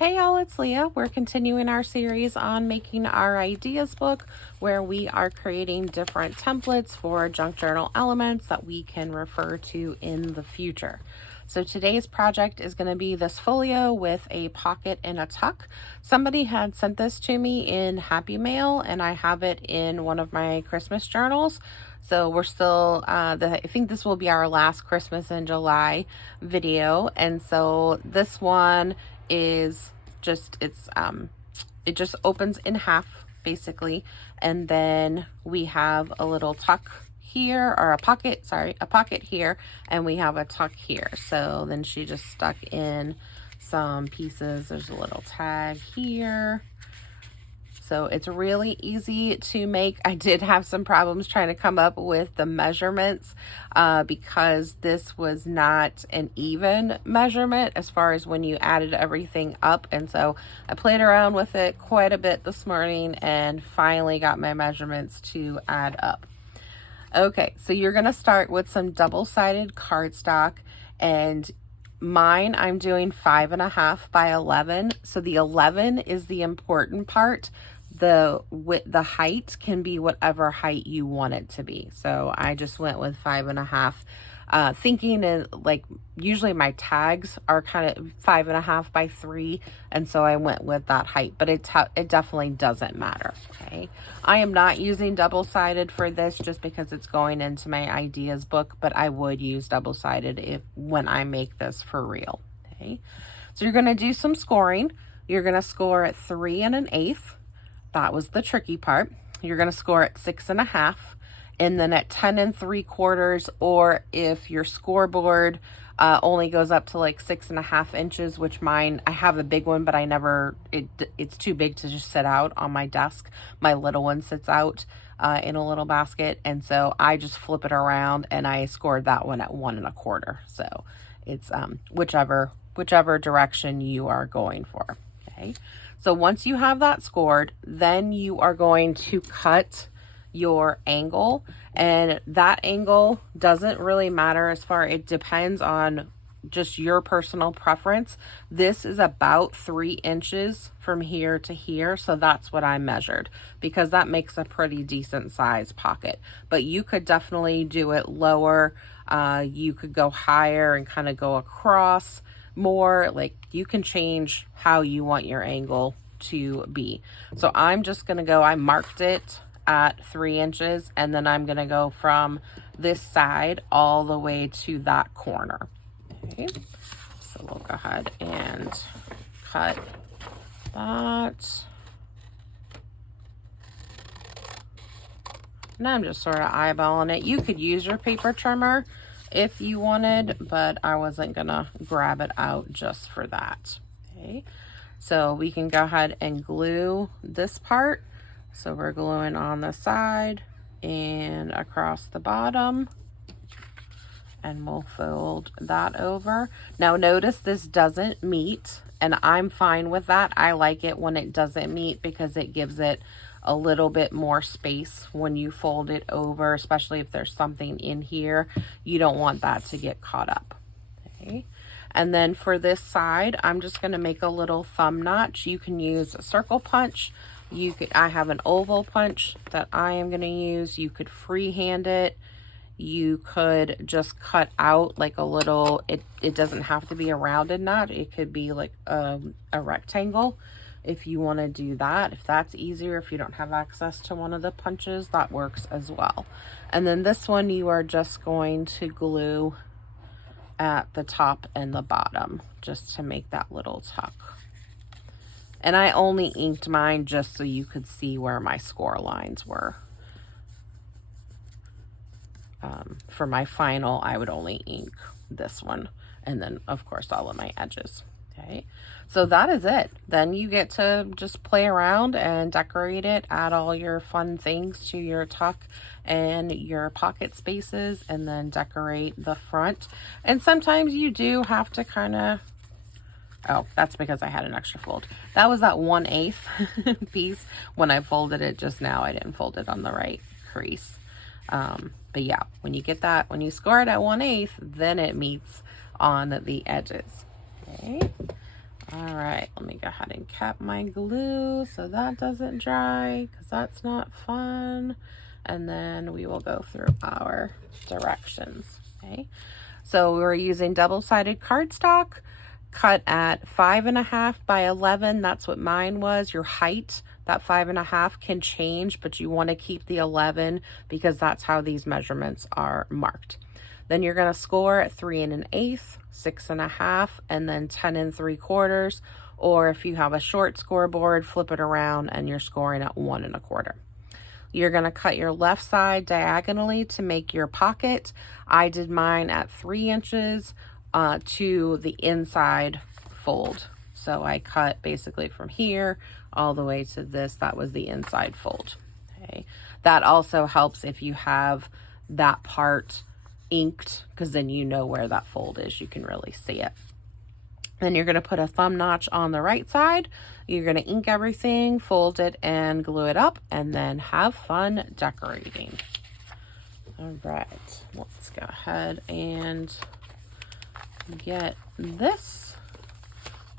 Hey y'all, it's Leah. We're continuing our series on making our ideas book where we are creating different templates for junk journal elements that we can refer to in the future. So today's project is going to be this folio with a pocket and a tuck. Somebody had sent this to me in Happy Mail and I have it in one of my Christmas journals. So we're still, I think this will be our last Christmas in July video. And so this one is just it just opens in half basically, and then we have a little tuck here, or a pocket here, and we have a tuck here. So then she just stuck in some pieces. There's a little tag here. So it's really easy to make. I did have some problems trying to come up with the measurements because this was not an even measurement as far as when you added everything up. And so I played around with it quite a bit this morning and finally got my measurements to add up. Okay, so you're going to start with some double-sided cardstock, and mine I'm doing 5.5 by 11. So the 11 is the important part. The height can be whatever height you want it to be. So I just went with 5.5, thinking like usually my tags are kind of 5.5 by 3, and so I went with that height. But it definitely doesn't matter. Okay, I am not using double-sided for this just because it's going into my ideas book, but I would use double-sided when I make this for real. Okay, so you're going to do some scoring. You're going to score at 3 1/8. That was the tricky part. You're going to score at 6.5, and then at 10 3/4, or if your scoreboard only goes up to like 6.5 inches, which mine, I have a big one, but it's too big to just sit out on my desk. My little one sits out in a little basket, and so I just flip it around and I scored that one at 1 1/4. So it's whichever direction you are going for. Okay. So once you have that scored, then you are going to cut your angle, and that angle doesn't really matter it depends on just your personal preference. This is about 3 inches from here to here, so that's what I measured because that makes a pretty decent size pocket. But you could definitely do it lower. You could go higher and kind of go across more. Like, you can change how you want your angle to be. So I'm just gonna go, I marked it at 3 inches, and then I'm gonna go from this side all the way to that corner. Okay, so we'll go ahead and cut that. And I'm just sort of eyeballing it. You could use your paper trimmer if you wanted, but I wasn't gonna grab it out just for that. Okay, so we can go ahead and glue this part. So we're gluing on the side and across the bottom, and we'll fold that over. Now notice this doesn't meet, and I'm fine with that. I like it when it doesn't meet because it gives it a little bit more space when you fold it over, especially if there's something in here. You don't want that to get caught up. Okay. And then for this side, I'm just going to make a little thumb notch. You can use a circle punch. I have an oval punch that I am going to use. You could freehand it. You could just cut out like a little, it doesn't have to be a rounded knot. It could be like a rectangle if you want to do that. If that's easier, if you don't have access to one of the punches, that works as well. And then this one, you are just going to glue at the top and the bottom just to make that little tuck. And I only inked mine just so you could see where my score lines were. For my final, I would only ink this one, and then of course all of my edges. Okay, so that is it. Then you get to just play around and decorate it, add all your fun things to your tuck and your pocket spaces, and then decorate the front. And sometimes you do have to kind of, oh, that's because I had an extra fold. That was that 1/8 piece. When I folded it just now, I didn't fold it on the right crease. But yeah, when you get that, when you score it at 1/8, then it meets on the edges. Okay. All right, let me go ahead and cap my glue so that doesn't dry, because that's not fun. And then we will go through our directions. Okay, so we're using double-sided cardstock, cut at 5.5 by 11. That's what mine was. Your height, that 5.5 can change, but you want to keep the 11 because that's how these measurements are marked. Then you're going to score at 3 1/8, 6.5, and then 10 3/4. Or if you have a short scoreboard, flip it around and you're scoring at 1 1/4. You're going to cut your left side diagonally to make your pocket. I did mine at 3 inches to the inside fold. So I cut basically from here all the way to this. That was the inside fold. Okay. That also helps if you have that part inked, because then you know where that fold is. You can really see it. Then you're going to put a thumb notch on the right side. You're going to ink everything, fold it, and glue it up, and then have fun decorating. All right, let's go ahead and get this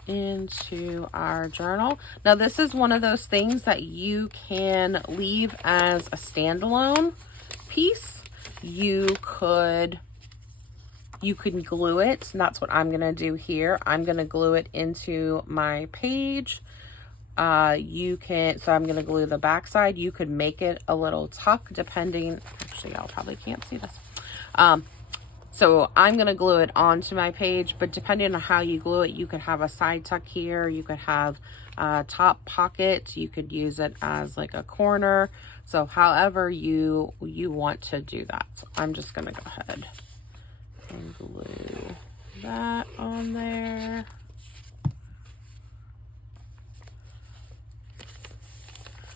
into our journal. Now, this is one of those things that you can leave as a standalone piece. You could glue it, and that's what I'm going to do here. I'm going to glue it into my page. So I'm going to glue the back side. You could make it a little tuck depending, actually y'all probably can't see this. So I'm going to glue it onto my page, but depending on how you glue it, you could have a side tuck here. You could have a top pocket. You could use it as like a corner. So however you want to do that. So I'm just going to go ahead and glue that on there.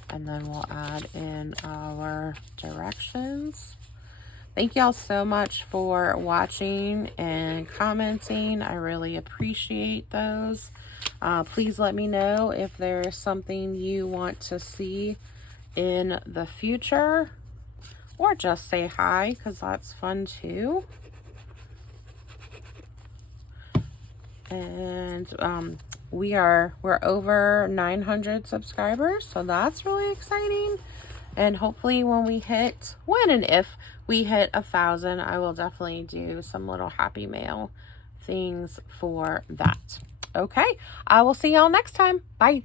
And then we'll add in our directions. Thank y'all so much for watching and commenting. I really appreciate those. Please let me know if there's something you want to see in the future, or just say hi, because that's fun too. And we're over 900 subscribers, so that's really exciting. And hopefully when and if we hit 1,000, I will definitely do some little happy mail things for that. Okay, I will see y'all next time. Bye.